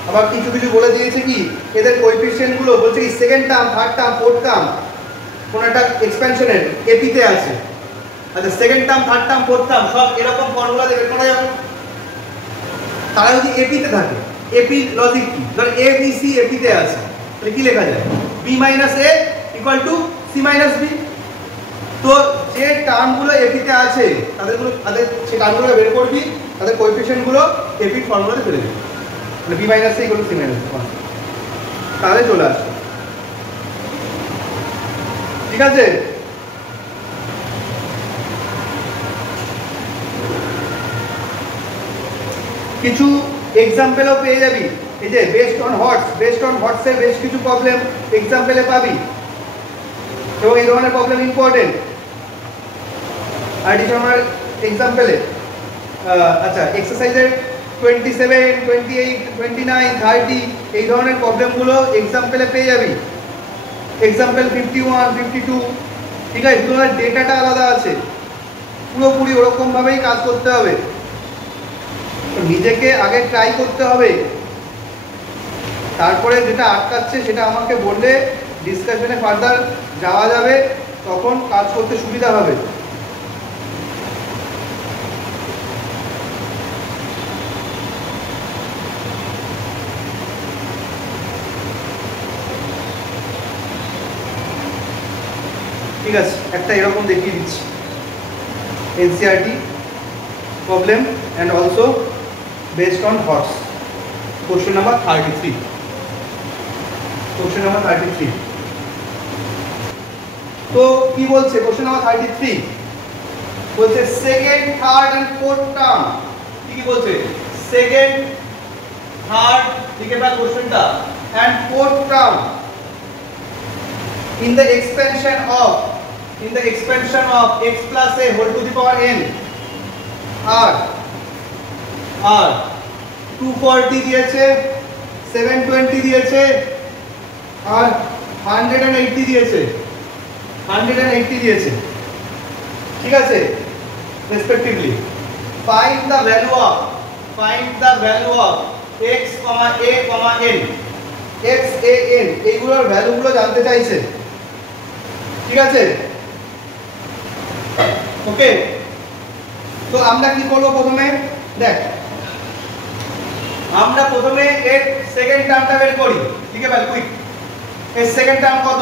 আবার কিছু কিছু বলে দিয়েছে কি এদের কোএফিশিয়েন্ট গুলো বলছে কি second term third term fourth term কোন একটা এক্সপেনশনের এপি তে আছে আচ্ছা second term third term fourth term সব এরকম ফর্মুলা দিয়ে বের করা যাবে তারা যদি এপি তে থাকে এপি লজিক কি ধর এ বি সি এপি তে আছে তাহলে কি লেখা যায় b minus a equal to c minus b তো যে টার্মগুলো এপি তে আছে তাদের সেই টার্মগুলো বের করবি তাদের কোএফিশিয়েন্ট গুলো এপি ফর্মুলাতে চলে যাবে মানে b minus a equal to c minus তাহলে চলে আসবে ঠিক আছে কিছু এক্সাম্পলও পেয়ে যাবি এই যে বেসড অন হটস এর বেশ কিছু প্রবলেম এক্সাম্পলে পাবি এবং এই ধরনের প্রবলেম ইম্পর্টেন্ট অ্যাডিশনাল এক্সাম্পলে আচ্ছা এক্সারসাইজের 27 28 29 30 এই ধরনের প্রবলেমগুলো এক্সাম্পলে পেয়ে যাবি এক্সাম্পল 51 52 ঠিক আছে এগুলোর ডেটাটা আলাদা আছে পুরোপুরি ওরকম ভাবেই কাজ করতে হবে নিজেকে আগে ট্রাই করতে হবে তারপরে যেটা আটকাচ্ছে সেটা আমাকে বললে ডিসকাশনে ফার্দার যাওয়া যাবে তখন কাজ করতে সুবিধা হবে ঠিক আছে একটা এরকম দেখিয়ে দিচ্ছি NCERT problem and also based on HOTS question number 33 তো কি বলছে question number 33 বলছে second third and fourth term কি বলছে সেকেন্ড থার্ড লিখে দাও কোশ্চেনটা and fourth term in the expansion of in the expansion of x plus a whole to the power n আর 240 দিয়েছে, 720 দিয়েছে আর 180 দিয়েছে, 180 দিয়েছে, ঠিক আছে, respectively. find the value of x, a, n, x, a, n এইগুলোর ভ্যালুগুলো জানতে চাইছে, ঠিক আছে, ওকে। তো আমরা কি করব প্রথমে, দেখ আমরা প্রথমে এর সেকেন্ড টার্মটা বের করি, ঠিক আছে ভাই, কুইক। এর সেকেন্ড টার্ম কত?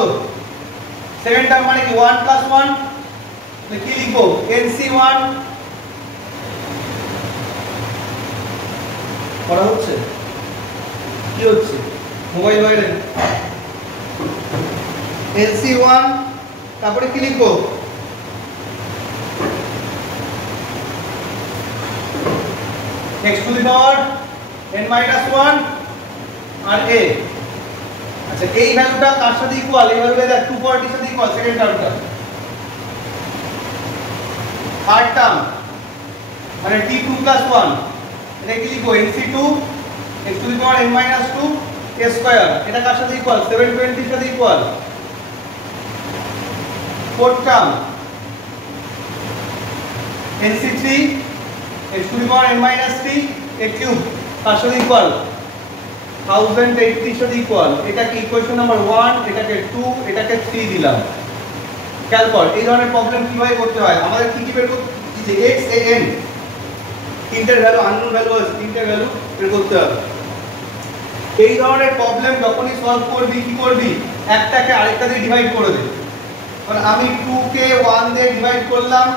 সেকেন্ড টার্ম মানে কি 1 + 1, কি লিখবো, nc1 করা হচ্ছে, কি হচ্ছে, মোবাইল বাইরে, nc1 তারপরে কি লিখবো, x to the power n minus 1 R a। আচ্ছা এই ভ্যালুটা কার সাথে ইকুয়াল, এই ভ্যালুটা দেখ 240 এর সাথে ইকুয়াল, সেকেন্ড টার্মটা। থার্ড টার্ম মানে t2 + 1, এটা কি লিখবো, nc2 x to the power n minus 2 a square, এটা কার সাথে ইকুয়াল, 720 এর সাথে equal. Fourth term nc3 x to the power n minus 3 a cube, কার সাথে ইকুয়াল, 1080 এর সাথে ইকুয়াল। এটাকে ইকুয়েশন নাম্বার 1, এটাকে 2, এটাকে 3 দিলাম। খেয়াল কর এই ধরনের প্রবলেম কিভাবে করতে হয়, আমাদের কি বের করতে, যে x a n তিনটের ভ্যালু, আননোন ভ্যালু আছে, তিনটে ভ্যালু বের করতে হবে। এই ধরনের প্রবলেম যখনই সলভ করবি কি করবি, একটাকে আরেকটা দিয়ে ডিভাইড করে দে। মানে আমি 2 কে 1 দিয়ে ডিভাইড করলাম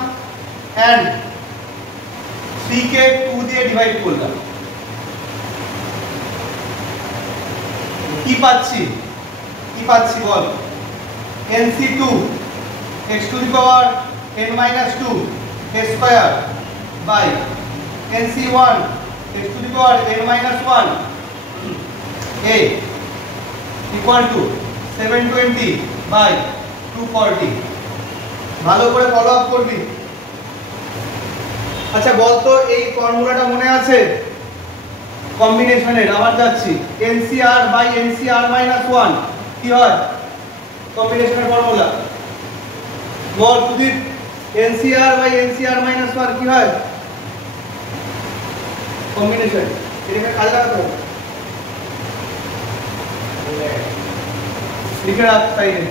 এন্ড 3 কে 2 দিয়ে ডিভাইড করলাম, কি পাচ্ছি বল, nc2 x to the power n minus 2 a square by nc1 x to the power n minus 1 a equal to 720 by 240। ভালো করে ফলো আপ করবি। আচ্ছা বলতো এই ফর্মুলাটা মনে আছে, কম্বিনেশনের আবার যাচ্ছি, NCR by NCR minus 1 কি হয়, কম্বিনেশনের ফর্মুলা বল Sudip, NCR by NCR minus 1 কি হয়, কম্বিনেশন, এটাকে কাজে লাগাতে হবে, লিখে রাখ সাইডে,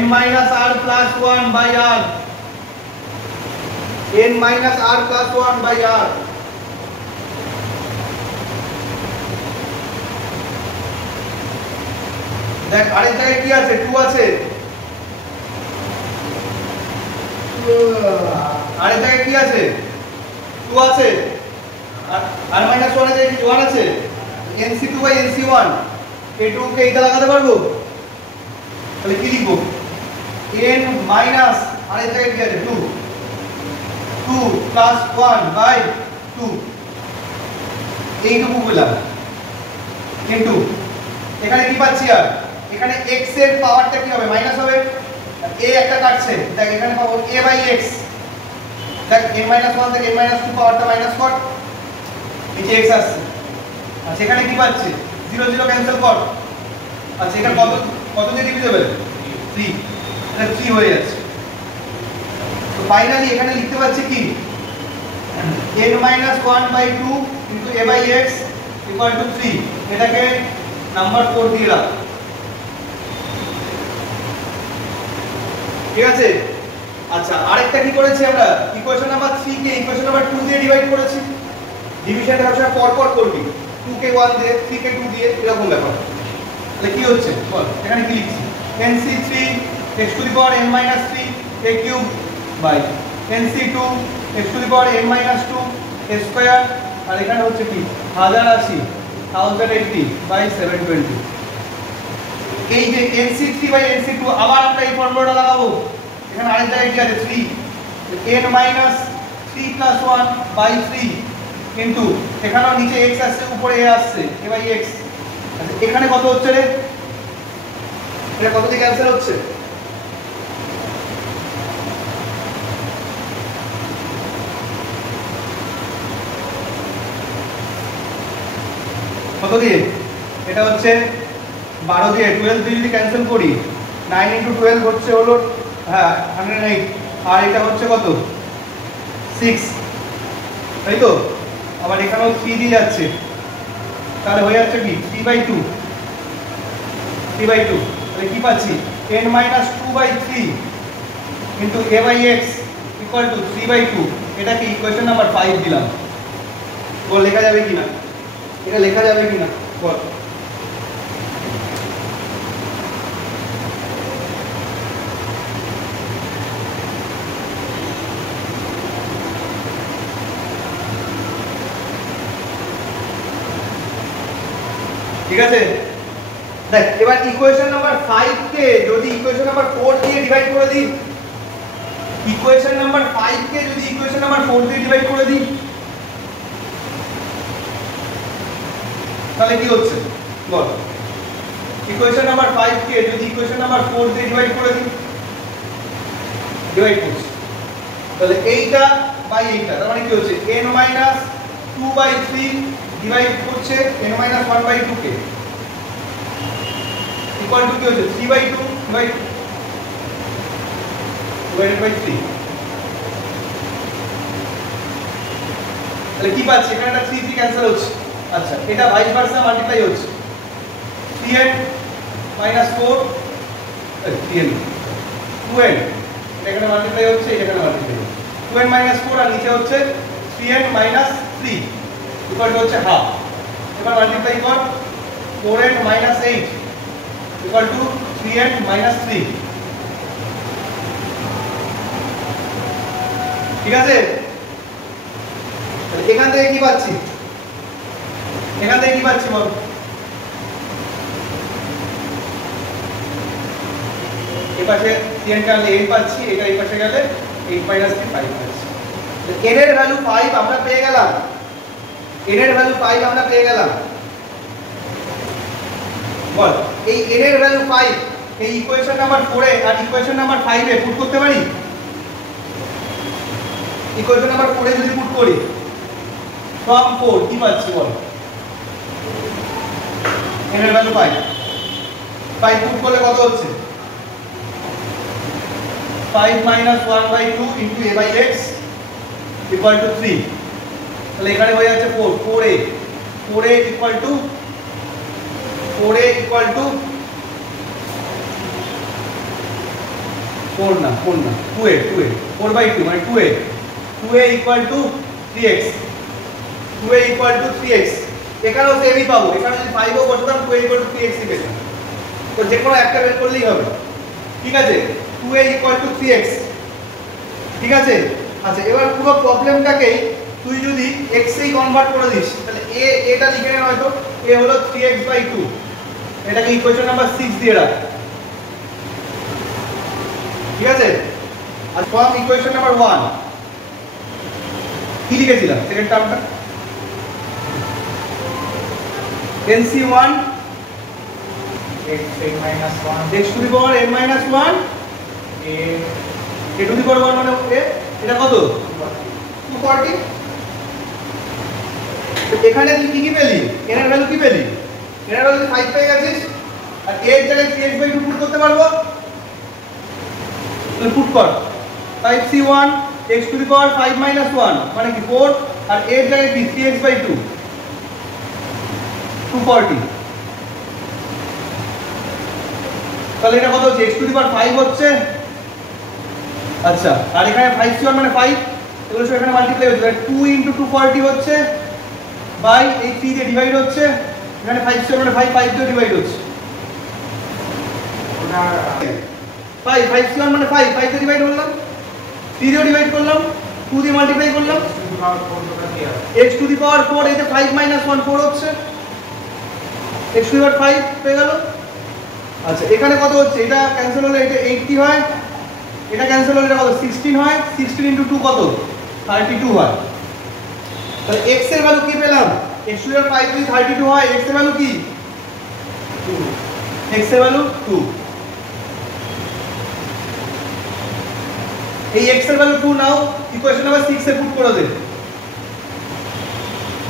n minus r plus 1 by r, n minus r plus 1 by r। দেখ আরেক জায়গায় কি আছে, 2 আছে, আরেক জায়গায় কি আছে, 2 আছে, আর মাইনাস 1 এর জায়গায় 1 আছে, nc2 by nc1, এই 2 কে এটা লাগাতে পারবো, তাহলে কি লিখবো, n মাইনাস আরেক জায়গায় কি আছে, 2 plus 1 by 2, এইটুকু বললাম, কিন্তু এখানে কি পাচ্ছি, আর এখানে x এর পাওয়ারটা কি হবে, মাইনাস হবে, a একটা কাটছে, দেখ এখানে পাবো a by x, দেখ n minus 1 থেকে n minus 2 পাওয়ারটা মাইনাস কর, নিচে x আসছে। আচ্ছা এখানে কি পাচ্ছি, 0 0 ক্যান্সেল কর, আচ্ছা এটা কত দিয়ে ডিভিজিবল, 3, এটা 3 হয়ে যাচ্ছে। তো ফাইনালি এখানে লিখতে পাচ্ছি কি, n minus 1 by 2 into a by x equal to 3, এটাকে নাম্বার 4 দিয়ে রাখ, ঠিক আছে। আচ্ছা আরেকটা কি করেছি আমরা, ইকুয়েশন নাম্বার 3 কে ইকুয়েশন নাম্বার 2 দিয়ে ডিভাইড করেছি, ডিভিশনটা সবসময় পর পর করবি, 2 কে 1 দিয়ে 3 কে 2 দিয়ে, এরকম ব্যাপার। তাহলে কি হচ্ছে বল, এখানে কি লিখছি, nc3 x to the power n minus 3 a cube by nc2 x to the power n minus 2 a square, আর এখানে হচ্ছে কি 1080 by 720। এই যে nc3 by nc2, আবার আমরা এই ফর্মুলাটা লাগাবো, এখানে আরেক জায়গায় কি আছে, 3, n minus 3 plus 1 by 3 into এখানেও নিচে x আসছে, উপরে a আসছে, a by x। আচ্ছা এখানে কত হচ্ছে রে, এটা কত দিয়ে ক্যান্সেল হচ্ছে, দিয়ে? এটা হচ্ছে 12 দিয়ে 12 দিয়ে যদি ক্যান্সেল করি 9 × 12 হচ্ছে হলো হ্যাঁ 108, আর এটা হচ্ছে কত 6, তাই তো? আবার এখানেও 3 দিয়ে যাচ্ছে, তাহলে হয়ে যাচ্ছে কি 3/2, 3/2। তাহলে কি পাচ্ছি n-2/3 into a/x equal to 3/2। এটাকে ইকুয়েশন নাম্বার 5 দিলাম। বল লেখা যাবে কিনা, এটা লেখা যাবে কিনা বল। ঠিক আছে, দেখ এবার ইকুয়েশন নাম্বার 5 কে যদি ইকুয়েশন নাম্বার 4 দিয়ে ডিভাইড করে দিই, ইকুয়েশন নাম্বার 5 কে যদি ইকুয়েশন নাম্বার 4 দিয়ে ডিভাইড করে দিই তাহলে কি হচ্ছে বল। ইকুয়েশন নাম্বার 5 কে যদি ইকুয়েশন নাম্বার 4 দিয়ে ডিভাইড করে দিই, ডিভাইড করছি, তাহলে এইটা বাই এইটা, তার মানে কি হচ্ছে n-2/3 ডিভাইড করছে n-1/2 কে ইকুয়াল টু কি হচ্ছে 3/2 ডিভাইডেড বাই 3। তাহলে কি পাচ্ছি এখানে একটা 3 3 ক্যান্সেল হচ্ছে। আচ্ছা, এটা ভাইস ভার্সা মাল্টিপ্লাই হচ্ছে 3n - 4 3n 2n, এটা এখানে মাল্টিপ্লাই হচ্ছে, এটা এখানে মাল্টিপ্লাই হচ্ছে 2n - 4, আর নিচে হচ্ছে 3n - 3 ইকুয়াল টু হচ্ছে হাফ। এবার মাল্টিপ্লাই কর 4n - 8 ইকুয়াল টু 3n - 3। ঠিক আছে, এখান থেকে কি পাচ্ছি, এখান থেকে কি পাচ্ছি বল। এই পাশে 3n কাটলে 8 পাচ্ছি, এটা এই পাশে গেলে 8 - 3 5 পাচ্ছি। n এর ভ্যালু 5 আমরা পেয়ে গেলাম, n এর ভ্যালু 5 আমরা পেয়ে গেলাম বল। এই n এর ভ্যালু 5 এই ইকুয়েশন নাম্বার 4 এ আর ইকুয়েশন নাম্বার 5 এ পুট করতে পারি। ইকুয়েশন নাম্বার 4 এ যদি পুট করি from 4 কি পাচ্ছি বল, n এর ভ্যালু 5 পুট করলে কত হচ্ছে 5 - 1/2 ইনটু a/x ইকুয়াল টু 3। তাহলে এখানে হয়ে যাচ্ছে 4 4a equal to 4a equal to 4 না 2a 4/2 মানে 2a equal to 3x, 2a equal to 3x। এখানেও সেমই পাবো, এখানে যদি 5 ও বসাতাম 2a ইকুয়াল টু 3x ই পেতাম, তো যে কোনো একটা বের করলেই হবে। ঠিক আছে, 2a ইকুয়াল টু 3x। ঠিক আছে, আচ্ছা এবার পুরো প্রবলেমটাকেই তুই যদি x এই কনভার্ট করে দিস, তাহলে এটা লিখে নে, হয়তো a হলো 3x/2, এটাকে ইকুয়েশন নাম্বার 6 দিয়ে রাখ। ঠিক আছে, আর ফর্ম ইকুয়েশন নাম্বার 1 কি লিখেছিলাম সেকেন্ড টার্মটা nc1 x - 1 x to the power n - 1 a to the power 1 মানে এটা কত 240। এখানে তুই কি পেলি, n এর ভ্যালু কি পেলি, n এর ভ্যালু 5 পেয়ে গেছিস, আর a এর জায়গায় 3x/2 পুট করতে পারবো। তাহলে পুট কর 5c1 x টু দি পাওয়ার 5 - 1 মানে কি 4, আর a এর জায়গায় কি 3x/2 240। তাহলে এটা কত হচ্ছে x টু দি পাওয়ার 5 হচ্ছে। আচ্ছা, আর এখানে 5c1 মানে 5, এগুলো সব এখানে মাল্টিপ্লাই হচ্ছে, 2 × 240 হচ্ছে বাই এই 3 দিয়ে ডিভাইড হচ্ছে, এখানে 5c1 মানে 5 দিয়ে ডিভাইড হচ্ছে, 5c1 মানে 5 দিয়ে ডিভাইড করলাম, 3 দিয়ে ডিভাইড করলাম, 2 দিয়ে মাল্টিপ্লাই করলাম, x টু দি পাওয়ার 4 এই যে 5 - 1 4 হচ্ছে, x টু দি পাওয়ার 5 পেয়ে গেল। আচ্ছা, এখানে কত হচ্ছে, এটা ক্যান্সেল হলে এটা 80 হয়, এটা ক্যান্সেল হলে এটা কত 16 হয়, 16 × 2 কত 32 হয়। তাহলে x এর ভ্যালু কি পেলাম, x টু দি পাওয়ার 5 যদি 32 হয়, x এর ভ্যালু কি 2, x এর ভ্যালু 2। এই x এর ভ্যালু 2 নাও ইকুয়েশন নাম্বার 6 এ পুট করে দে।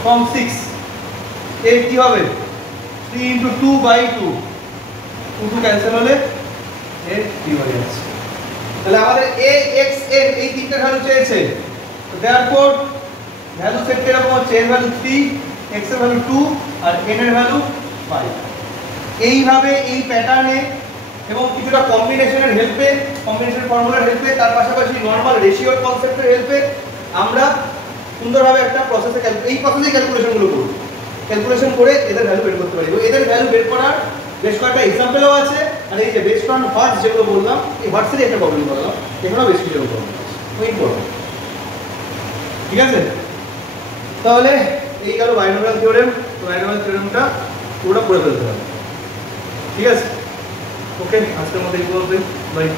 ফর্ম 6 এর কি হবে 3 into 2/2 2 ক্যান্সেল হলে এর 3 হয়ে যাচ্ছে। তাহলে আমাদের a x n এই তিনটা ভ্যালু চেয়েছে, তো देयरफॉर ভ্যালু সেট এরকম হচ্ছে এর ভ্যালু 3, x এর ভ্যালু 2 আর n এর ভ্যালু 5। এইভাবে এই প্যাটার্নে এবং কিছুটা কম্বিনেশনের হেল্পে, কম্বিনেশন ফর্মুলার হেল্পে, তার পাশাপাশি নরমাল রেশিওর কনসেপ্টের হেল্পে আমরা সুন্দরভাবে একটা প্রসেসে এই প্রসেসে ক্যালকুলেশনগুলো করব, ক্যালকুলেশন করে এদের ভ্যালু বের করতে পারি। এদের ভ্যালু বের করার বেশ কয়েকটা এক্সাম্পলও আছে, আর এই যে বেসড অন হটস যেগুলো বললাম, এই হটসেরই একটা প্রবলেম করলাম, এখানেও বেশ কিছু প্রবলেম আছে, ওয়েট করো। ঠিক আছে, তাহলে এই গেল বাইনোমিয়াল থিওরেম। তো বাইনোমিয়াল থিওরেমটা পুরোটা পড়ে ফেলতে হবে। ঠিক আছে, ওকে, আজকের মতো এই পর্যন্তই, বাই।